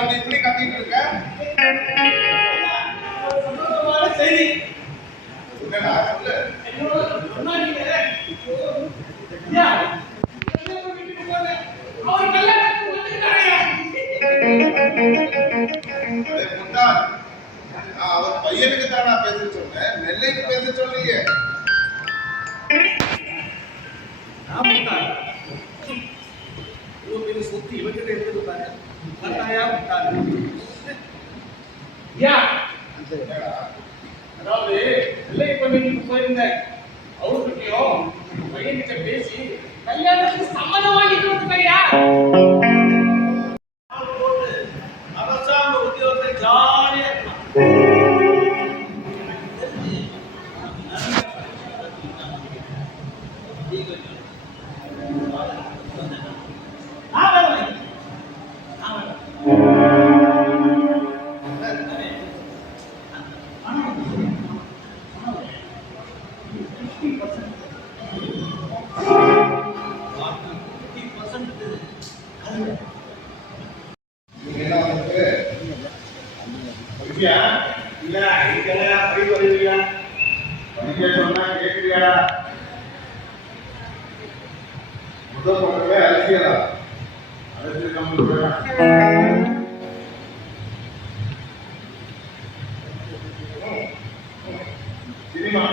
வந்து இப்படி கத்திட்டு இருக்க? சந்தோஷமான செய்தி. என்னடா சொல்லு. சொன்னாங்க ஐயா, வீட்டுக்கு போங்க. அவர் கல்யாணத்துக்கு வந்துட்டாரையா? முட்டாள், நான் அவர் பையனுக்கு தான் நான் பேச சொன்னேன், நெல்லைக்கு பேச சொல்லியே. நான் முட்டாள். இவ்வளவு பெரிய சொத்து இவங்கிட்ட இருக்குது பாரு. முட்டாயா முட்டாள். ஐயா, அதாவது நெல்லை பள்ளிக்கு போயிருந்தேன். அவர்கிட்டயும் பையன்கிட்ட பேசி கல்யாணத்துக்கு சம்மதம் வாங்கிட்டு வந்துட்டேயா. அரசாங்க உத்தியோகத்தை ஜாலியா சினிமா